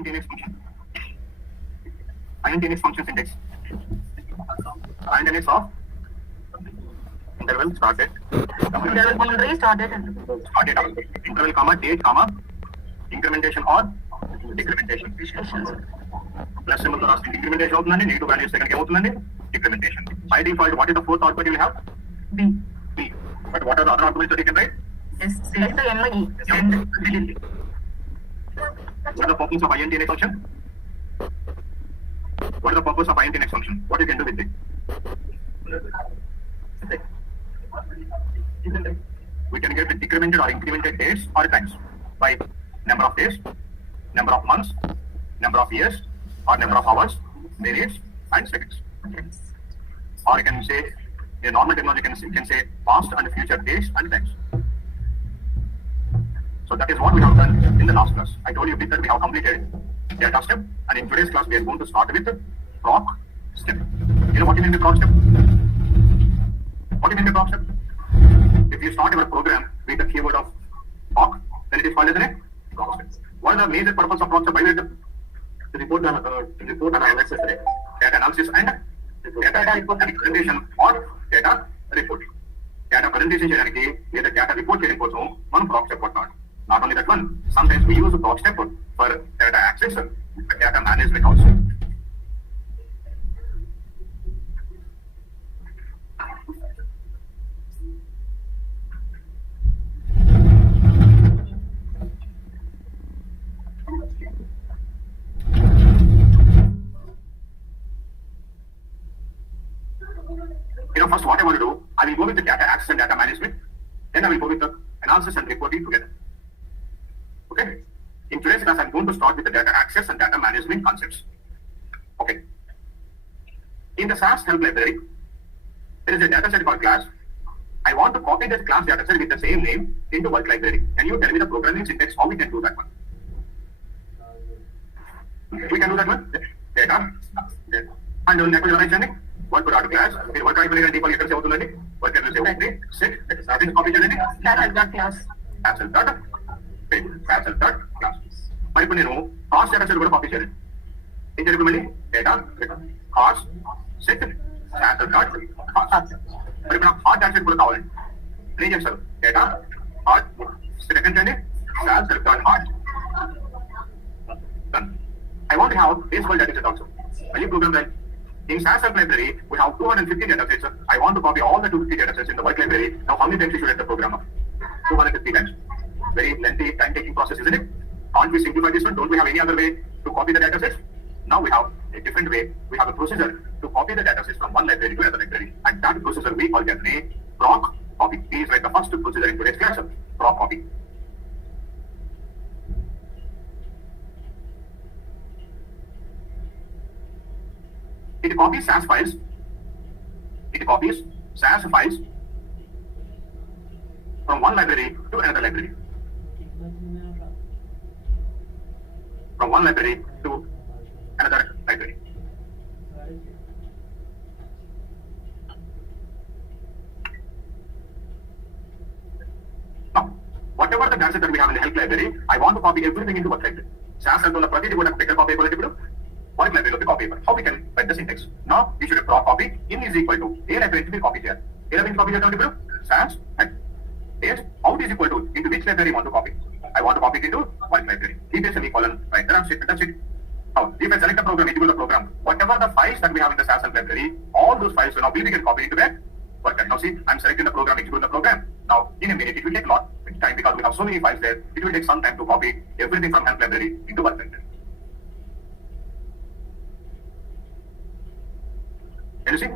int index function. Int index function syntax. Int index of interval started. Interval boundary started. Interval comma date comma incrementation or decrementation. Plus symbol to రాస్తే incrementation అవుతుందండి. Negative values దగ్గరికి అవుతుందండి. Decrementation. By default, what is the fourth output you will have? B. B. But what are the other outputs that you can write? S. Set ME. Send. Delete. What are the purpose of int index function? What is the purpose of int index function? What you can do with it? We can get the decremented or incremented dates or times by number of days, number of months, number of years, or number of hours, minutes, and seconds. Or you can say, in normal technology, you can say past and future days and times. So that is what we have done in the last class. I told you that we have completed data step, and in today's class we are going to start with proc step. You know what you mean by proc step? What do you mean by proc step? If you start your program with the keyword of proc, then it is called as a proc step. What is the major purpose of proc step? To report and analysis, data analysis and data representation or data report. Data presentation చేయడానికి లేదా data report చేయడం కోసం మనం proc step వాడతాం. Not only that one, sometimes we use the proc step for data access and data management also. First what I want to do, I will go with the data access and data management, then I will go with the analysis and reporting together. Okay? In today's class, I'm going to start with the data access and data management concepts. Okay? In the SAS help library, there is a data set called class. I want to copy this class data set with the same name into work library. Can you tell me the programming syntax how we can do that one? We can do that one. Data. And network organization. Work without class. Work library and default letters అవుతుందండి. Work library set. That is copy చేయండి. Class. Class. మరి ఇప్పుడు నేను cost data set కూడా copy చేయాలి. ఏం చేయాలి మళ్ళీ data cost set sample dot cost. మరి ఇప్పుడు నాకు హాట్ డేటా సెట్ కూడా కావాలి. ఏం చేస్తారు డేటా హాట్ సెకండ్ అండి sample dot hot. I want to have baseball data set also. Will you program that? In SAS library, we have 250 data sets. I want to copy all the 250 data sets in the work library. Now, how many times you should enter the program? 250 times. Very lengthy, time-taking process, isn't it? Can't we simplify this one? Don't we have any other way to copy the data sets? Now we have a different way. We have a procedure to copy the data sets from one library to another library. And that procedure we call it proc copy. Please write the first procedure in today's class. Proc copy. It copies SAS files. It copies SAS files from one library to another library. From one library to another library. Now, whatever the data that we have in the help library, I want to copy everything into work library. SAS and the ప్రతిదీ కూడా pick copy అయిపోయేటప్పుడు work library of the copy paper. How we can write the syntax? Now we should have proc copy in is equal to a library to be copied here. A library copy here SAS and date out is equal to into which library you want to copy. I want to copy it into work library. Keep a semicolon, right there, that's it. Now if I select the program, it will the program. Whatever the files that we have in the SAS library, all those files will now be copied into that work library. Now see, I'm selecting the program, execute the program. Now in a minute, it will take a lot of time because we have so many files there. It will take some time to copy everything from help library into work library. Can you see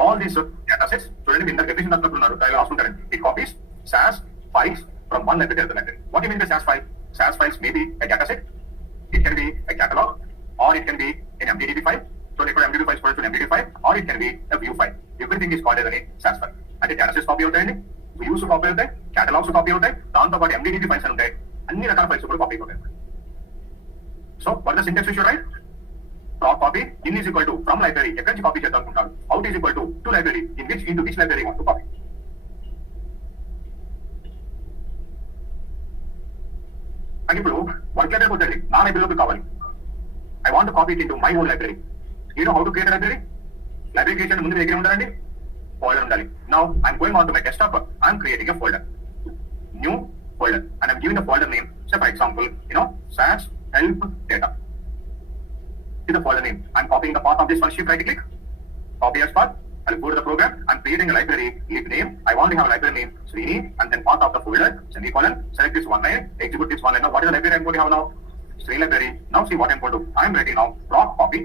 all these data sets? Student in the definition of the it copies SAS files from one library to another library. What do you mean by SAS file? SAS files may be a data set, it can be a catalog, or it can be an MDDB file. So for MDDB files, for an MDDB file, or it can be a view file. Everything is called as a SAS file. And the data sets copy అవుతాయండి, views copy అవుతాయి, catalogs copy అవుతాయి, దాంతో పాటు MDDB files అని ఉంటాయి, అన్ని రకాల files కూడా కాపీ అవుతాయి. So what is the syntax we should write? Proc copy in is equal to from library ఎక్కడి నుంచి కాపీ చేద్దాం అనుకుంటారు, out is equal to library into which library you want to copy. And ఇప్పుడు work library వద్దండి, నా లైబ్రరీలోకి కావాలి. I want to copy it into my own library. You know how to create a library? Library creation ముందు దగ్గర ఉండాలండి, folder ఉండాలి. Now I'm going on to my desktop. I'm creating a folder, new folder, and I'm giving the folder name. So for example, SAS help data. See the folder name. I'm copying the path of this one. Shift right click, copy as path. I'll go to the program. I'm creating a library. Leave name. I want to have a library name Srini, and then path of the folder. Semicolon. Select this one line. Execute this one line. Now what is the library I'm going to have now? Srini library. Now see what I'm going to do. I'm writing now proc copy.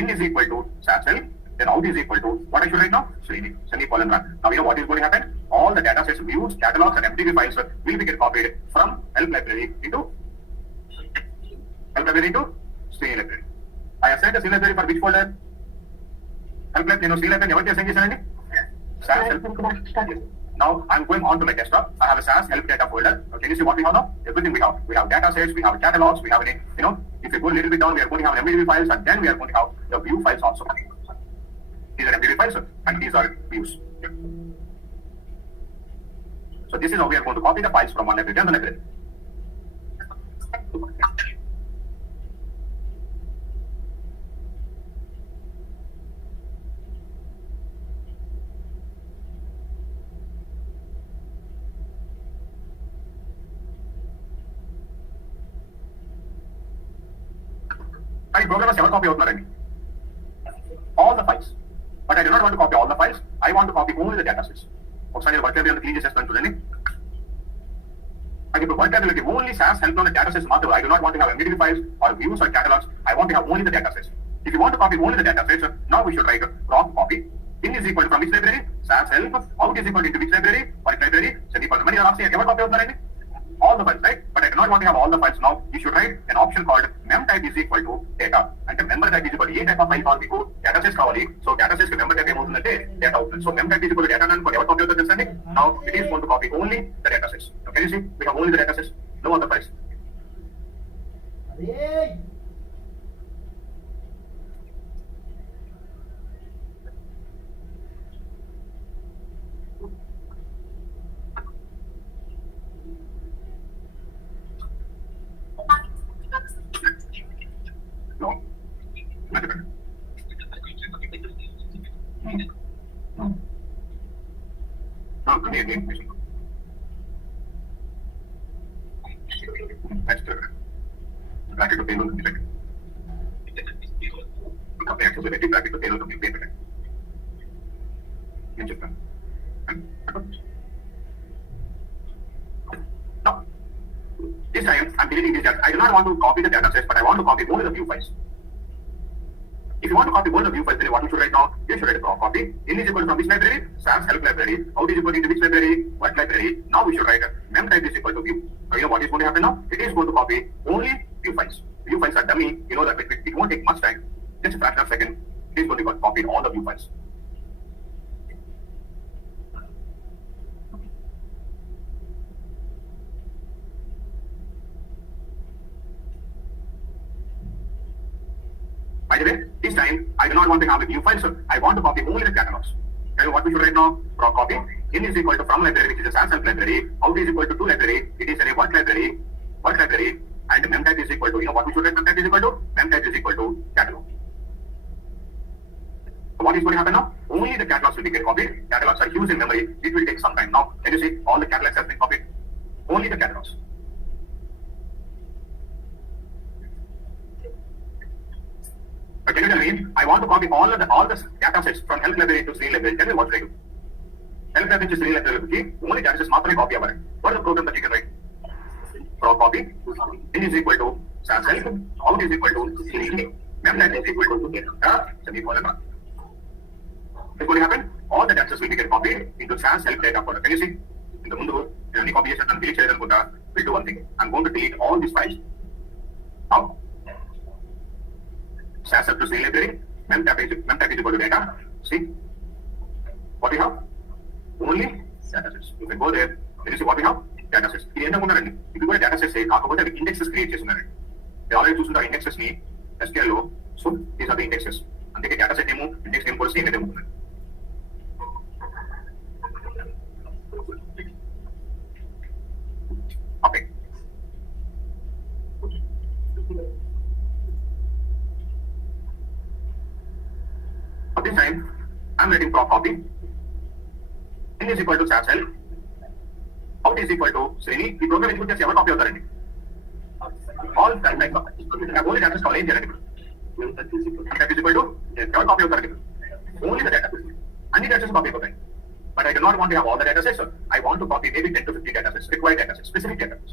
In is equal to SAS help. Then out is equal to what I should write now? Srini. Semicolon run. Now you know what is going to happen? All the data sets, views, catalogs, and MDB files will be get copied from help library into Srini library. I assigned the Srini library for which folder? Help library. Srini library ఎవరికి assign చేశానండి? SAS help. Now I'm going on to my desktop. I have a SAS help data folder. Can you see what we have now? Everything we have. We have data sets, we have catalogs, we have any, if you go a little bit down, we are going to have MDB files, and then we are going to have the view files also. These are MDB files, and these are views. So this is how we are going to copy the files from one library to another library. And programmers ever copy outunnarandi? All the files. But I do not want to copy all the files. I want to copy only the data sets. ఒకసారి work library clean చేసేస్తాను చూడండి. And ఇప్పుడు work library only SAS help on the data sets మాత్రం. I do not want to have MDB files or views or catalogs. I want to have only the data sets. If you want to copy only the data sets, now we should write proc copy. In is equal to from which library? SAS help. Out is equal to into which library? What library? Semicolon. Many are asking ever copy outunnarandi? All the files, right? But I do not want to have all the files now. You should write an option called mem type is equal to data. And member type is equal to A type of file కావాలి మీకు? Data sets కావాలి. So data sets కి member type ఏమవుతుందంటే data అవుతుంది. So mem type is equal to data అనుకోండి. ఎవరు copy అవుతుందో తెలుసండి? Now it is going to copy only the data sets. Can you see? We have only the data sets. No other files. No. Nothing. No, again. That's the bracket of payload complete. Compare to the bracket of payload complete. In Japan. Now, this time I'm deleting this data. I do not want to copy the data sets, but I want to copy only the view files. If you want to copy only the view files, then what you should write now? You should write proc copy. In is equal to from which library? SAS help library. Out is equal to which library? What library? Now we should write mem type is equal to view. So you know what is going to happen now? It is going to copy only view files. View files are dummy. You know that it won't take much time. Just a fraction of a second. It is going to copy all the view files. By the way, this time I do not want to have a view file, so I want to copy only the catalogs. Tell you what we should write now? Proc copy. In is equal to from library, which is a SAS help library. Out is equal to library. It is a what library? And mem type is equal to, what we should write mem type is equal to? Mem type is equal to catalog. So what is going to happen now? Only the catalogs will be get copied. Catalogs are huge in memory. It will take some time. Now, can you see all the catalogs have been copied? Only the catalogs. But can you tell me? I want to copy all the data sets from help library to Srini library. Tell me what should I do? Help library to Srini library. Only data sets మాత్రమే copy అవ్వాలి. What is the program that you can write? Proc copy. In is equal to SAS help. Out is equal to Srini. Mem type is equal to data. Semicolon. What's going to happen? All the data sets will be get copied into SAS help data folder. Can you see? In the ముందు నేను copy చేసాను delete చేయాలనుకుంటా. We'll do one thing. I'm going to delete all these files. Now, SAS help to Srini library, mem type is equal to data. See what we have? Only data sets. You can go there. Can you see what we have? Data sets. ఇది ఏంటో ఉన్నారండి. ఇది కూడా data sets కాకపోతే అవి indexes create చేస్తున్నారండి. మీరు already చూస్తుంటారు indexes ని SQL లో. So these are the indexes. అందుకే data set name index name కూడా సేమ్ ఉంటుంది. Okay. this time, I'm writing proc copy. In is equal to SAS L. Out is equal to Srini. The program input just ever copy అవుతారండి. All that like నాకు only data call ఏం చేయాలండి ఇప్పుడు? That is equal to ఎవరు copy అవుతారండి? Only the data. అన్ని data copy అవుతాయి. But I do not want to have all the data sets. I want to copy maybe 10 to 15 data sets, required data sets, specific data sets.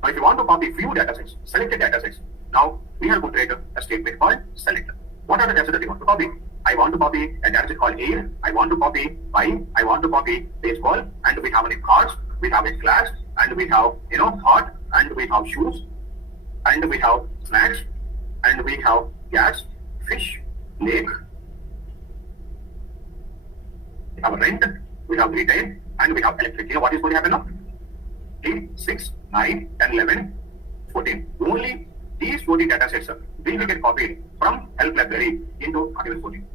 Now, if you want to copy few data sets, selected data sets, now we have to create a statement called select. What are the data sets that you want to copy? I want to copy a data set called air. I want to copy pie. I want to copy baseball. And we have any cards. We have a class. And we have, heart. And we have shoes. And we have snacks. And we have gas, fish, lake. We have rent. We have retail. And we have electric. You know what is going to happen now? 8, 6, 9, 10, 11, 14. Only these 14 data sets will get copied from help library into article 14.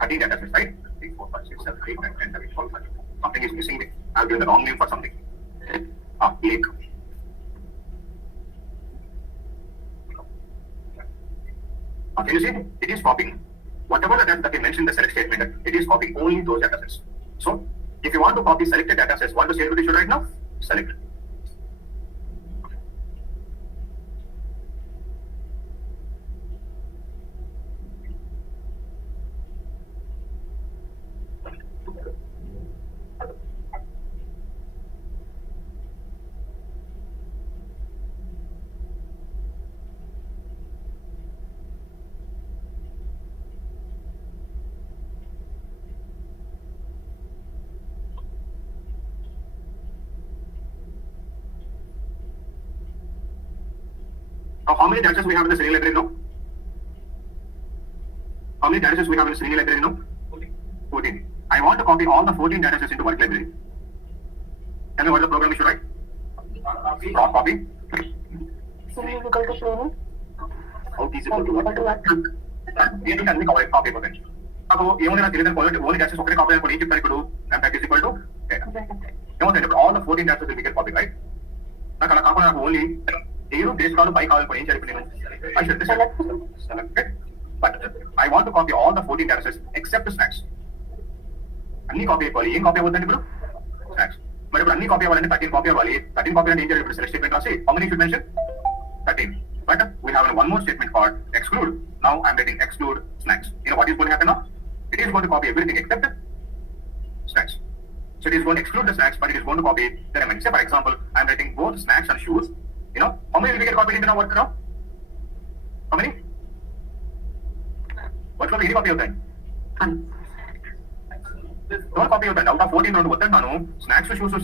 13 data sets, right? 3, 4, 5, 6, 7, 8, 9, 10, 11, 12, 13. Something is missing. I've given the wrong name for something. Lake. Can you see? It is copying. Whatever the data that we mentioned in the select statement, it is copying only those data sets. So, if you want to copy selected data sets, what does CLUT should write now? Select. Now, how many data we have in the Selenium library now? How many data we have in the Selenium library now? 14. I want to copy all the 14 data sets into work library. Tell me what the program you should write. Proc copy. Srini is equal to Srini. Out is equal to what? ఏంటంటే అన్ని copy అయిపోతాయి. నాకు ఏమైనా నాకు తెలియదు quality only data ఒకటే copy అయిపోయి ఏం చెప్తాను ఇప్పుడు ఎంపాక్ట్ ఈజ్ ఈక్వల్ టు ఏమవుతుంది ఇప్పుడు all the 14 data will get copy right. నాకు అలా కాకుండా నాకు ఓన్లీ ఏరు బేస్ కావాలి పై కావాలి ఏం చేయాలి నేను I should select but I want to copy all the 14 data sets except snacks. అన్ని కాపీ అయిపోవాలి. ఏం కాపీ అవుతుంది ఇప్పుడు స్నాక్స్. మరి ఇప్పుడు అన్ని కాపీ అవ్వాలంటే 13 కాపీ అవ్వాలి. 13 కాపీ అంటే ఏం చేయాలి ఇప్పుడు సెలెక్ట్ స్టేట్మెంట్ రాసి how many should mention 13. But we have one more statement called exclude. Now I'm writing exclude snacks. You know what is going to happen now? It is going to copy everything except snacks. So it is going to exclude the snacks, but it is going to copy the remaining. Say for example, I'm writing both snacks and shoes. You know, how many will get copied into our work now? How many? What will be any copy of that? Don't copy of that. Out of 14 round what nanu snacks and shoes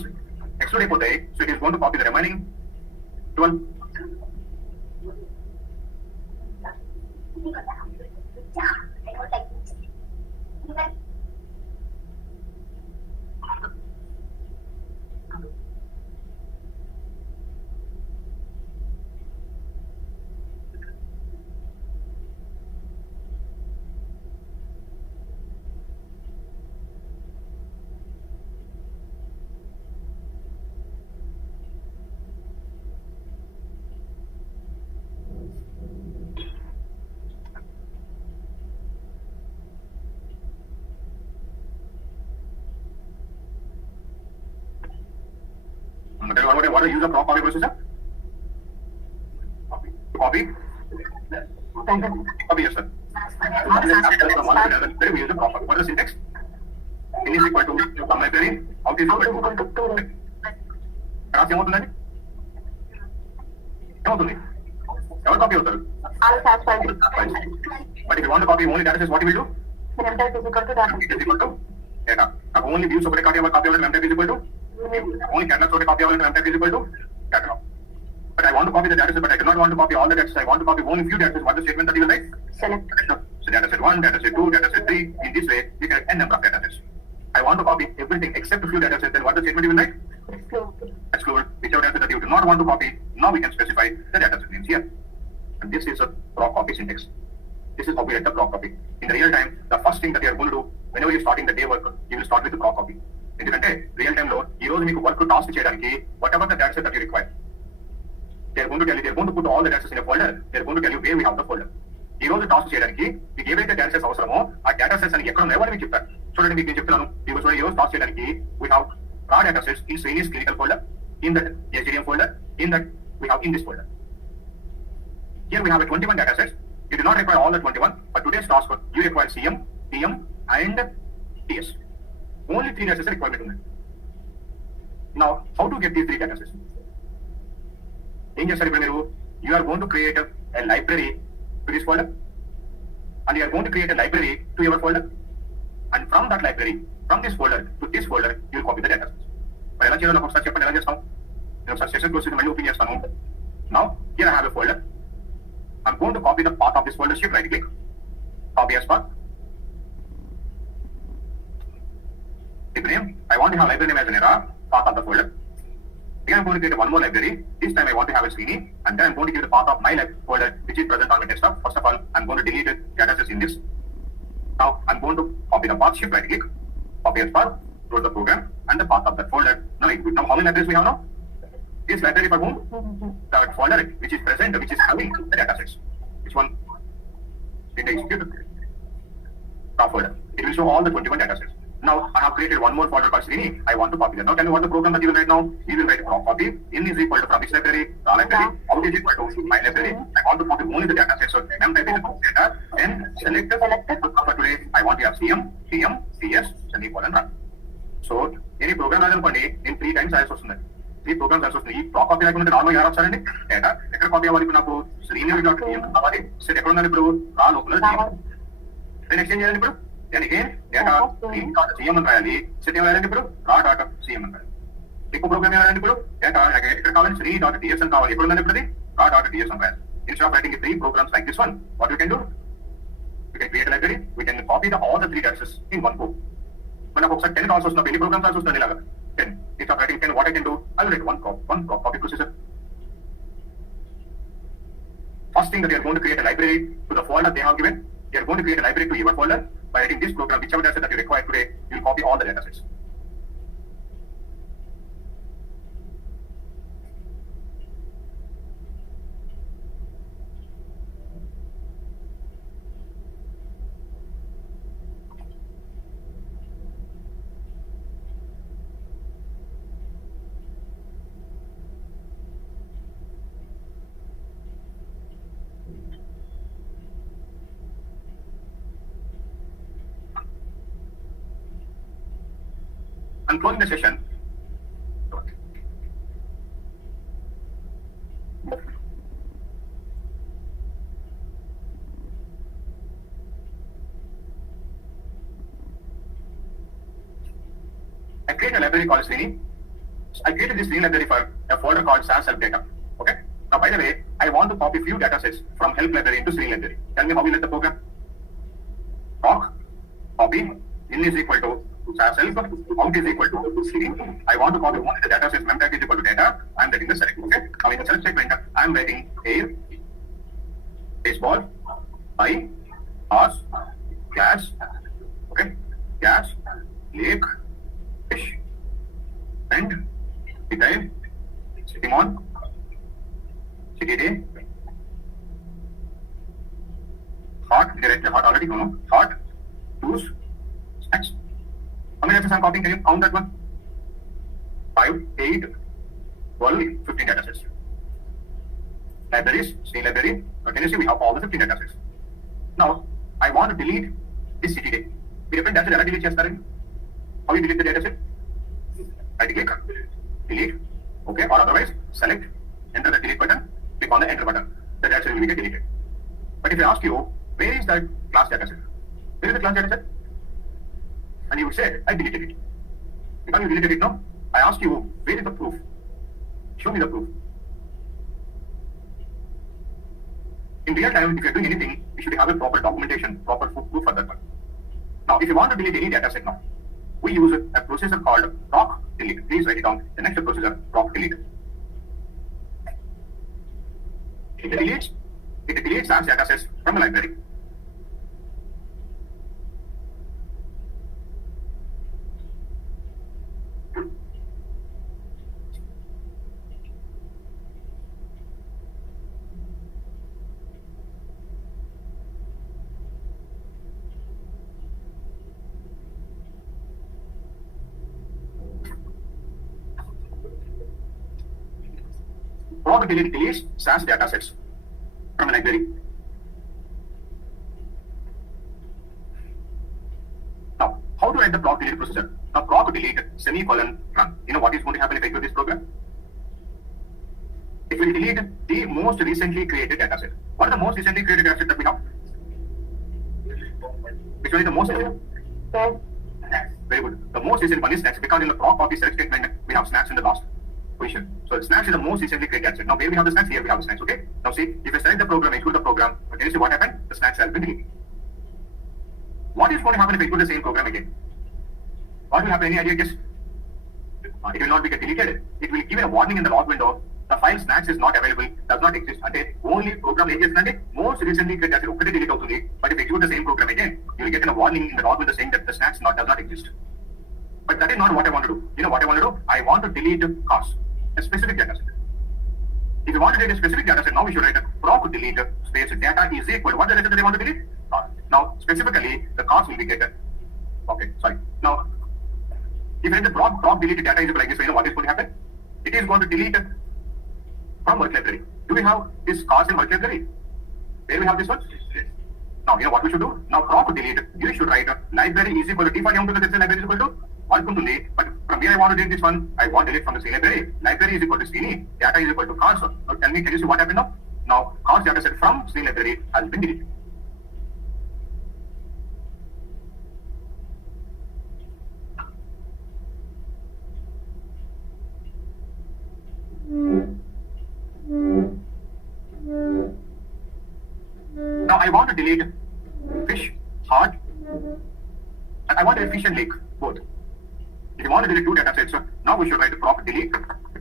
exclude అయిపోతాయి. So it is going to copy the remaining 12. What are the use of proc copy processor? Copy? Copy, yes, sir. We use the proc copy. What is the syntax? In is equal to some library, out is equal to cross ఏమవుతుందండి ఏమవుతుంది ఎవరు copy అవుతారు but if you want to copy only data sets what you will do Memtype is equal to data. It is equal to data నాకు only views ఒకటే copy అవ్వాలి memtype is equal to only catalog ఒకటే copy అవ్వాలి memtype is equal to catalog. But I want to copy the data set, but I do not want to copy all the data sets. I want to copy only few data sets. What is the statement that you will write? Select. So data set 1, data set 2, data set 3. In this way, you get n number of data sets. I want to copy everything except a few data sets. Then what is the statement you will write? Exclude whichever data set that you do not want to copy. Now we can specify the data set names here. And this is a proc copy syntax. This is how we write the proc copy. In the real time, the first thing that you are going to do whenever you are starting the day work, you will start with the proc copy. ఎందుకంటే real time లో ఈ రోజు మీకు work task చేయడానికి what ever the data set that you require, they are going to tell you, they are going to put all the data in a folder, they are going to tell you where we have the folder. ఈ రోజు task చేయడానికి మీకు ఏవైతే data sets అవసరమో ఆ data sets అని ఎక్కడ ఉన్నాయో అని మీకు చెప్తారు. చూడండి, మీకు నేను చెప్తున్నాను. మీకు చూడండి, ఈ రోజు టాస్క్ చేయడానికి we have raw data sets in Srini's clinical folder, in that SGDM folder, in that we have in this folder. Here we have a 21 data sets. You do not require all the 21. For today's task, you require CM, TM, and TS. Only 3 data sets requirement ఉంది. Now, how to get these 3 data sets? ఏం చేస్తారు ఇప్పుడు మీరు? You are going to create a library to this folder, and you are going to create a library to your folder, and from that library, from this folder to this folder, you will copy the data sets. మరి ఎలా చేయాలో నాకు ఒకసారి చెప్పండి, ఎలా చేస్తాం? నేను ఒకసారి సెషన్ క్లోజ్ చేసి మళ్ళీ ఓపెన్ చేస్తాను. Now, here I have a folder. I'm going to copy the path of this folder. Shift right click, copy as path. The name, I want to have library name as an error, path of the folder. Again, I'm going to create one more library. This time I want to have a Srini, and then I'm going to give the path of my folder which is present on my desktop. First of all, I'm going to delete the data sets in this. Now I'm going to copy the path, shift right click, copy as path, close the program, and the path of that folder. Now how many libraries we have now? This library for whom? The folder which is present, which is having the data sets. Which one? Did I execute? Top folder. It will show all the 21 data sets. Now I have created one more folder called Srini. I want to copy that. Now tell me what the program that you will write now. You will write proc copy. In is equal to from this library, the library. Out is equal to my library. I want to copy only the data set. So M type is data. Then select for today. I want to have CM, TM, CS, semicolon run. So any program రాయాలనుకోండి, నేను 3 times రాయాల్సి వస్తుంది. 3 programs రాయాల్సి వస్తుంది. ఈ proc copy లేకుండా normal ఎలా రాస్తారండి? Data ఎక్కడ copy అవ్వాలి? ఇప్పుడు నాకు Srini డాట్ TM కావాలి. సెట్ ఎక్కడ ఉందండి? ఇప్పుడు రా లోపల నేను ఎక్స్చేంజ్ చేయాలి. ఇప్పుడు దానికి డేటా CM అని రాయాలి. సెట్ ఏం రాయాలంటే ఇప్పుడు రా డాట్ CM అని రాయాలి. ఇంకో ప్రోగ్రామ్ ఏం రాయాలంటే ఇప్పుడు డేటా ఎక్కడ కావాలి? Srini డాట్ TS అని కావాలి. ఎప్పుడు ఉందండి? ఇప్పుడు రా డాట్ TS అని రాయాలి. Instead of writing 3 programs like this one, what you can do? We can create a library. We can copy all the 3 data sets in one go. మనకు ఒకసారి 10 కాల్స్ వస్తున్నా, ఎన్ని ప్రోగ్రామ్స్ కాల్స్ వస్తుంది ఇలాగా 10. Instead of writing 10, what I can do? I will write one copy procedure. First thing that you are going to create a library to the folder they have given. You are going to create a library to your folder. By writing this program, whichever data set that you require today, you will copy all the data sets. I'm closing the session. I create a library called Srini. I created this Srini library for a folder called SAS help data. Okay. Now, by the way, I want to copy few data sets from help library into Srini library. Tell me how we let the program. Proc copy in is equal to SAS help, out is equal to Srini. I want to copy only the data sets. Mem type is equal to data. I am writing the select. Okay. Now in the select statement, I am writing air, baseball, eye, horse, gas. Okay. Gas, lake, fish, and detail, sitting on, city day, hot, directly hot already, no, hot, juice, snacks. How many data I'm copying? Can you count that one? 5, 8, 12, 15 data sets. Libraries, Srini library. Now can you see we have all the 15 data sets. Now I want to delete this city day. We different data set ఎలా delete చేస్తారండి? How you delete the data set? Right click, delete, okay, or otherwise select, enter the delete button, click on the enter button. The data set will get deleted. But if I ask you, where is that class data set? Where is the class data set? And you would say, I deleted it. Because you deleted it now, I ask you, where is the proof? Show me the proof. In real time, if you are doing anything, you should have a proper documentation, proper proof for that one. Now, if you want to delete any data set now, we use a procedure called proc delete. Please write it down. The next procedure, proc delete. It deletes SAS data sets from the library. proc delete deletes SAS datasets from a library. Now, how to write the proc delete procedure? Now, proc delete semicolon run. You know what is going to happen if I do this program? It will delete the most recently created dataset. What is the most recently created dataset that we have? Which one is the most recent? Very good. The most recent one is snacks, because in the proc copy select statement we have snacks in the last position. So snacks is the most recently created dataset. Now where we have the snacks, here we have the snacks. Okay. Now see, if I select the program, execute the program, can you see what happened? The snacks has been deleted. What is going to happen if I execute the same program again? What will happen? Any idea? Guess? It will not be get deleted. It will give a warning in the log window. The file snacks is not available, does not exist. Only program ages most recently created dataset ఒకటి delete అవుతుంది. But if you execute the same program again, you will get a warning in the log window saying that the snacks does not exist. But that is not what I want to do. You know what I want to do? I want to delete cars, a specific dataset. If you want to delete a specific dataset, now we should write proc delete space data is equal to what dataset that I want to delete? Now specifically the cars will be get. Okay, sorry. Now if I write the proc delete data is equal like this, so you know what is going to happen? It is going to delete from work library. Do we have this cars in work library? Where we have this one? Now, you know what we should do? Now, proc delete, you should write library is equal to default name to the library is equal to 1 to delete. But from where I want to delete this one, I want to delete from the C library. Library is equal to C, data is equal to cars. Now, tell me, can you see what happened now? Now, cars data set from C library has been deleted. Now I want to delete fish, heart, and I want a fish and lake, both. If you want to delete two data sets, now we should write the proc delete.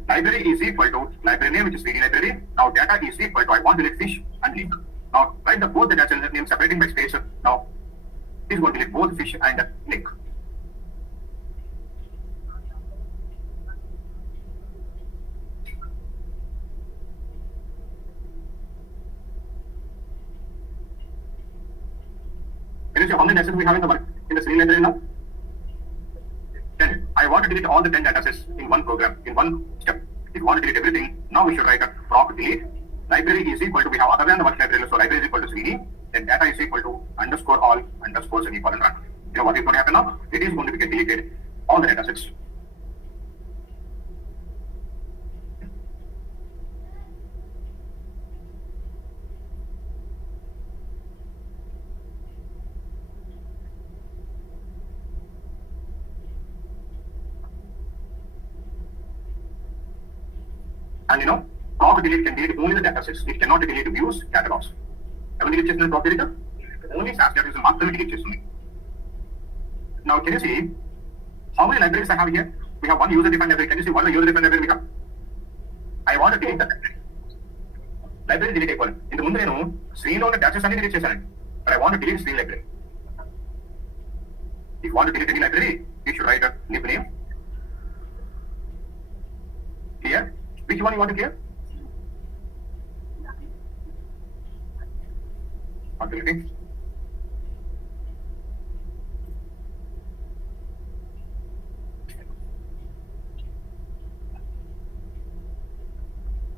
Library is equal to library name, which is CD library. Now data is equal to I want to delete fish and lake. Now write the both the data set name separating by space. Now it is going to delete both fish and lake. Can you see how many datasets we have in the CD library now? 10. I want to delete all the 10 datasets in one program, in one step. If you want to delete everything, now we should write a proc delete. Library is equal to, we have other than the work library, so library is equal to CD. Then data is equal to underscore all underscore semicolon run. You know what is going to happen now? It is going to get deleted all the datasets. And you know, proc delete can delete only the datasets. It cannot delete views, catalogs. Have you delete proc deleter? Only SAS data is master delete chestuni. Now, can you see how many libraries I have here? We have one user-defined library. Can you see what the user-defined library we have? I want to delete the library. Library delete equal. In the ముందు నేను screen లో ఉన్న datasets అన్ని delete చేశాను. But I want to delete screen library. If you want to delete any library, you should write a lib name. Clear? Which one you want to clear? Not deleting.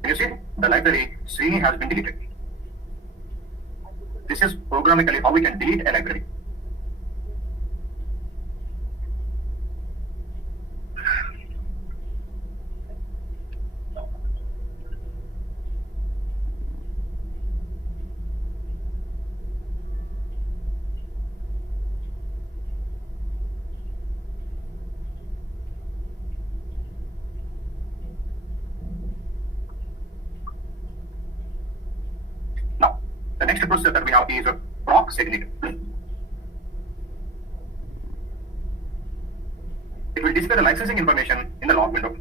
Can you see? The library Srini has been deleted. This is programmatically how we can delete a library. The next procedure that we have is proc segregate. It will display the licensing information in the log window.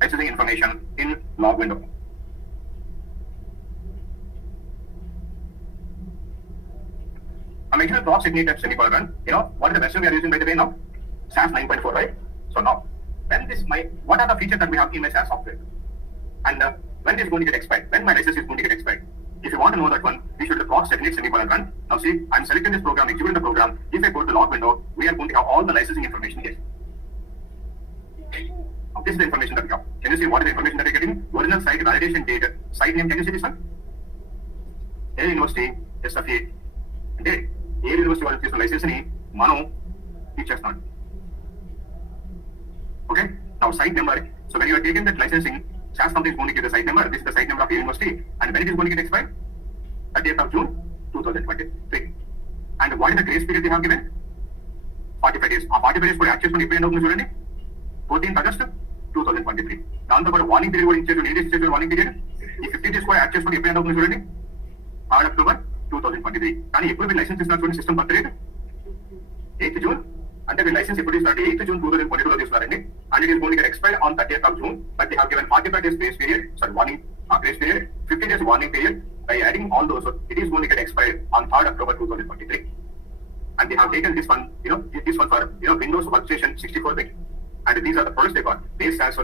Licensing information in log window. I'm making the proc segregate at semicolon. You know what is the version we are using by the way now? SAS 9.4, right? So now, what are the features that we have in my SAS software? And when is going to get expired? When my license is going to get expired? If you want to know that one, we should proc segregate semicolon run. Now see, I'm selecting this program, executing the program. If I go to the log window, we are going to have all the licensing information here. Now, this is the information that we have. Can you see what is the information that we're getting? Original site, validation date, site name. Can you see this one? Yale University, SFA. అంటే ఏ university వాళ్ళు తీసుకున్న licence ని మనం ఇచ్చేస్తాం. Okay. Now site number. So when you are taking that licensing, SAS company is going to give the site number. This is the site number of Yale University, and when it is going to get expired? 30th of June, 2023. And what is the grace period they have given? 45 days. ఆ 45 days కూడా act చేసుకుని ఎప్పుడు end అవుతుంది చూడండి. 14th August 2023. దాంతో పాటు warning period కూడా ఇచ్చేది. ఏ డేస్ ఇచ్చేది వార్నింగ్ పీరియడ్? ఈ 50 days కూడా యాక్ట్ చేసుకుని ఎప్పుడు ఎండ్ అవుతుంది చూడండి. 3rd October 2023. కానీ ఎప్పుడు మీరు లైసెన్స్ ఇస్తున్నారు చూడండి. System birth date 8th June. అంటే మీరు లైసెన్స్ ఎప్పుడు ఇస్తున్నారు? 8th June 2022 లో తీసుకున్నారండి. And it is going to get expired on 30th of June. But they have given 45 days grace period. Sorry warning grace period, 50 days warning period. By adding all those, it is going to get expired on 3rd October 2023. And they have taken this one, this one for Windows Workstation 64-bit. And these are the products they got. Base SAS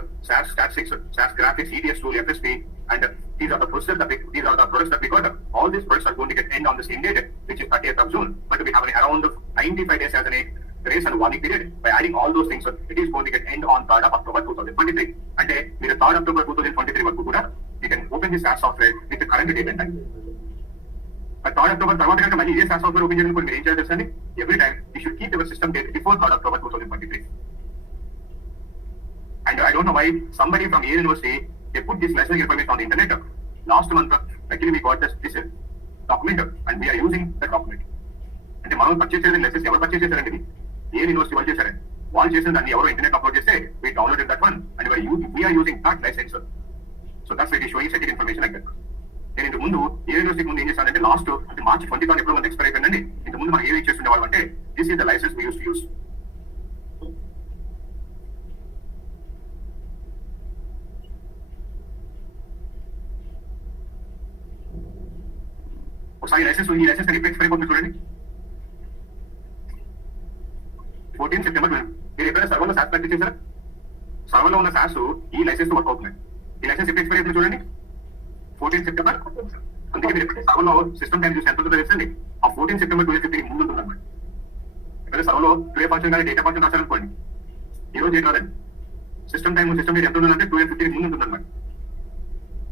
Stat6, SAS Graphics, EDS Tool, FSP, and these are the products that we got. All these products are going to get end on the same date, which is 30th of June. But we have around 95 days as a grace and warning period. By adding all those things, it is going to get end on 3rd of October 2023. And with the 3rd October 2023 work, you can open this SAS software with the current date and time. But 3rd October తర్వాత కనుక మళ్ళీ ఇదే SAS software open చేయడానికి మీరు ఏం చేయాలి తెలుసండి? Every time you should keep your system date before 3rd October 2023. And I don't know why somebody from Yale University, they put this licensing information on the internet. Last month, actually we got this document and we are using the document. అంటే మనం purchase చేసిన licence ఎవరు purchase చేశారండి? Yale University వాళ్ళు చేశారండి. వాళ్ళు చేసిన దాన్ని ఎవరో ఇంటర్నెట్ అప్లోడ్ చేస్తే we downloaded that one and we are using that license. So that's why it is showing second information like that. నేను ఇంతకు ముందు Yale University ముందు ఏం చేశానంటే లాస్ట్ March 20 ఎప్పుడు మనకి ఎక్స్పైర్ అయిపోయిందండి. ఇంతకు ముందు మనం ఏం చేస్తుండే వాళ్ళు అంటే this is the license we used to use. ఒకసారి ఈ లైసెన్స్ ఎప్పుడు ఎక్స్పైర్ అయిపోతుంది చూడండి. 14 September మీరు ఎప్పుడైనా సర్వర్లో SAS ప్రాక్టీస్ చేశారా? సర్వర్లో ఉన్న SAS ఈ లైసెన్స్ వర్క్ అవుతుంది. ఈ లైసెన్స్ ఎప్పుడు ఎక్స్పైర్ అయిపోతుంది చూడండి. 14 September. అందుకే మీరు ఎప్పుడు సర్వర్లో సిస్టమ్ టైం చూసి ఎంత ఉంటుందో తెలుసండి. ఆ 14 September 2015 ముందు ఉంటుంది అన్నమాట. ఎక్కడ సర్వర్లో టుడే ఫంక్షన్ కానీ డేటా ఫంక్షన్ రాశారనుకోండి, ఈ రోజు డేట్ రాదండి. సిస్టమ్ టైం ఎంత ఉంటుందంటే 12:15 ముందు ఉంటుంది అన్నమాట.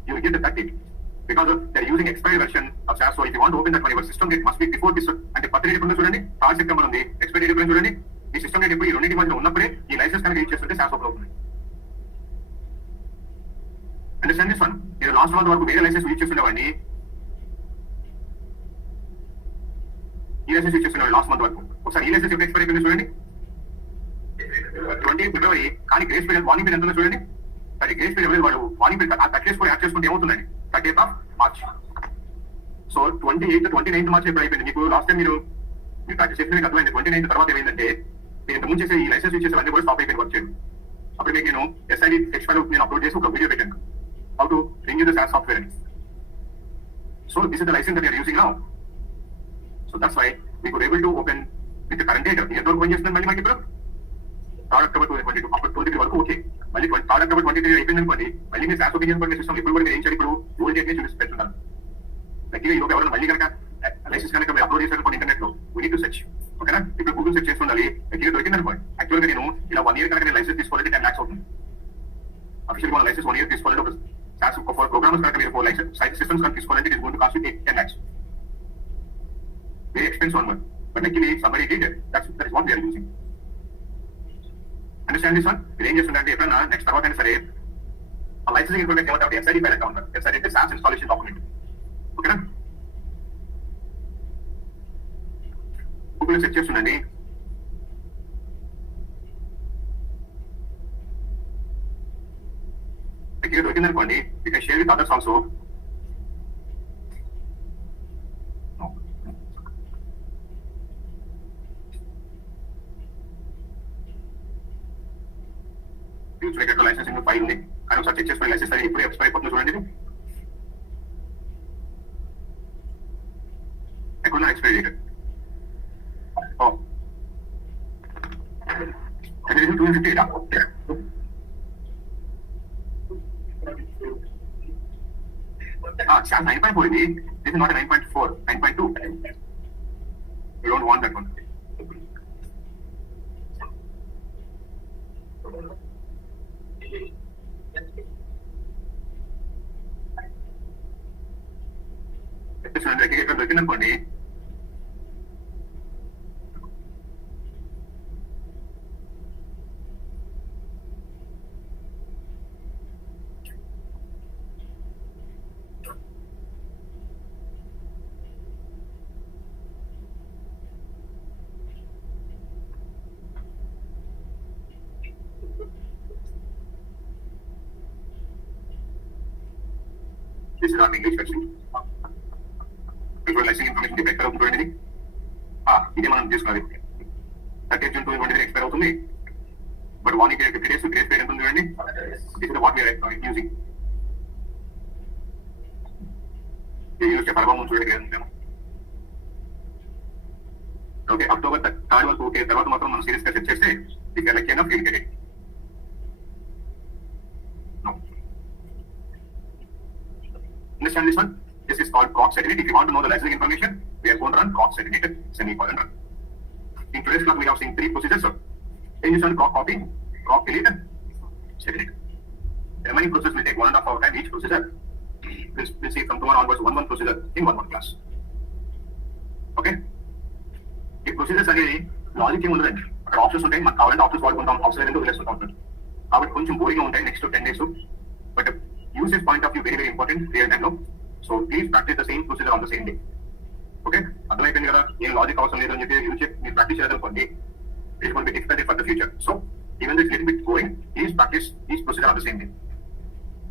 You will get the that date because they are using expired version of SAS. So if you want to open that one, your system date must be before this. అంటే birth date ఎప్పుడు చూడండి 3rd September ఉంది. Expiry date ఎప్పుడు చూడండి. ఈ system date ఎప్పుడు ఈ రెండింటి మధ్యలో ఉన్నప్పుడే ఈ లైసెన్స్ కనుక యూజ్ చేస్తుంటే SAS ఓపెన్ అవుతుంది. Understand this one. నేను లాస్ట్ మంత్ వరకు వేరే లైసెన్స్ యూజ్ చేస్తుండేవాడిని. ఈ లైసెన్స్ యూజ్ చేస్తున్నాడు లాస్ట్ మంత్ వరకు. ఒకసారి ఈ లైసెన్స్ ఎప్పుడు ఎక్స్పైర్ అయిపోయింది చూడండి. 20 February. కానీ గ్రేస్ పీరియడ్ వార్నింగ్ పీరియడ్ ఎంత చూడండి. అది గ్రేస్ పీరియడ్ వాడు వార్నింగ్ పీరియడ్ ఆ 30 days కూడా యాడ్ చేసుకుంటే ఏమవుతుందండి? 30th of March. So 29th March ఎప్పుడు అయిపోయింది మీకు? లాస్ట్ టైం మీరు ప్రాక్టీస్ చేసిన మీకు అర్థమైంది. 29th తర్వాత ఏమైందంటే మీరు ఇంతకుముందు చేసే ఈ లైసెన్స్ యూజ్ చేసే అన్ని కూడా స్టాప్ అయిపోయింది వర్క్ చేయడం. అప్పుడు మీకు నేను SID ఎక్స్పైర్ నేను అప్లోడ్ చేసి ఒక వీడియో పెట్టాను. How to renew the SAS software. So this is the license that we are using now. So that's why we could able to open with the current date. ఎంత వరకు చేస్తున్నాం మళ్ళీ మనకి ఇప్పుడు 3rd October 2022 అప్పుడు 23 వరకు okay. మళ్ళీ 3rd October 2023 అయిపోయింది అనుకోండి. మళ్ళీ మీరు SAS ఓపెన్ చేసుకోండి సిస్టమ్ ఇప్పుడు కూడా మీరు ఏం చేయాలి? ఇప్పుడు ఓల్డ్ డేట్ ని చూసి పెట్టున్నారు. లక్కీగా ఈ లోపు ఎవరైనా మళ్ళీ కనుక లైసెన్స్ కనుక మీరు అప్లోడ్ చేశారనుకోండి ఇంటర్నెట్ లో వీ నీడ్ టు సెర్చ్. ఓకేనా? ఇప్పుడు గూగుల్ సెర్చ్ చేస్తుండాలి. లక్కీగా దొరికింది అనుకోండి. యాక్చువల్ గా నేను ఇలా 1 year కనుక నేను లైసెన్స్ తీసుకోవాలంటే 10 lakhs అవుతుంది. అఫీషియల్ గా లైసెన్స్ 1 year తీసుకోవాలంటే ఒక SAS for programmers కనుక మీరు 4 lakhs systems కనుక తీసుకోవాలంటే it is going to cost you 10 lakhs. Very expensive one. But luckily somebody did it. That is what we are using. Understand this one? మీరు ఏం చేస్తుందంటే ఎప్పుడైనా నెక్స్ట్ తర్వాత అయినా సరే ఆ లైసెన్సింగ్ ఇన్ఫర్మేషన్ ఏమంటే SID ఫైల్ అకౌంట్. SID అంటే SAS ఇన్స్టాలేషన్ డాక్యుమెంట్. ఓకేనా? గూగుల్ సెర్చ్ చేస్తుండండి. ఇక్కడ దొరికిందనుకోండి you can share with others also. Licensing file ఉంది కానీ ఒకసారి చెక్ చేసుకుని లైసెన్స్ ఇప్పుడు ఎక్స్పైర్ అయిపోతుంది చూడండి. ఎక్కడున్నా ఎక్స్పైరీ డేట్ 258. Sharp 9.4 ఇది. This is not a 9.4, 9.2. You don't want that one. ఇక్కడ దొరికిందనుకోండి, this is not English version. Visualizing information defect అవుతుంది. ఇదే మనం చూసుకోవాలి. 30th June 2023 ఎక్స్పైర్ అవుతుంది. బట్ 150 days గ్రేస్ పీరియడ్ ఉంటుంది చూడండి. This is what we are using. ఇది యూజ్ చేయడం చూడండి. ఓకే, అక్టోబర్ 3rd వరకు ఓకే. తర్వాత మాత్రం మనం సీరియస్ గా సెట్ చేస్తే ఇక like enough feel get it. Understand this one? This is called proc segregate. If you want to know the licensing information, we are going to run proc segregated semicolon run. In today's class, we have seen 3 procedures. So, in this one, proc copy, proc delete, segregate. The remaining process will take 1.5 hour time each procedure. We'll see from tomorrow onwards one procedure in one class. Okay? ఈ procedures అనేది logic ఏమి ఉండదండి. అక్కడ options ఉంటాయి, మనకు కావాలంటే options వాడుకుంటాం, option ఎందుకు వదిలేస్తుంటాం. కాబట్టి కొంచెం బోరింగ్ గా ఉంటాయి next 10 days. But usage point of view very very important real time లో. So please practice the same procedure on the same day. Okay, అర్థమైపోయింది కదా, ఏం లాజిక్ అవసరం లేదు అని చెప్పి యూజ్ చేసి మీరు ప్రాక్టీస్ చేయాలనుకోండి, it will be difficult for the future. So even this little bit going, please practice these procedure on the same day.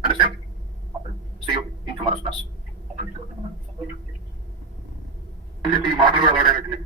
Understand? See you in tomorrow's class. మాట్లాడడానికి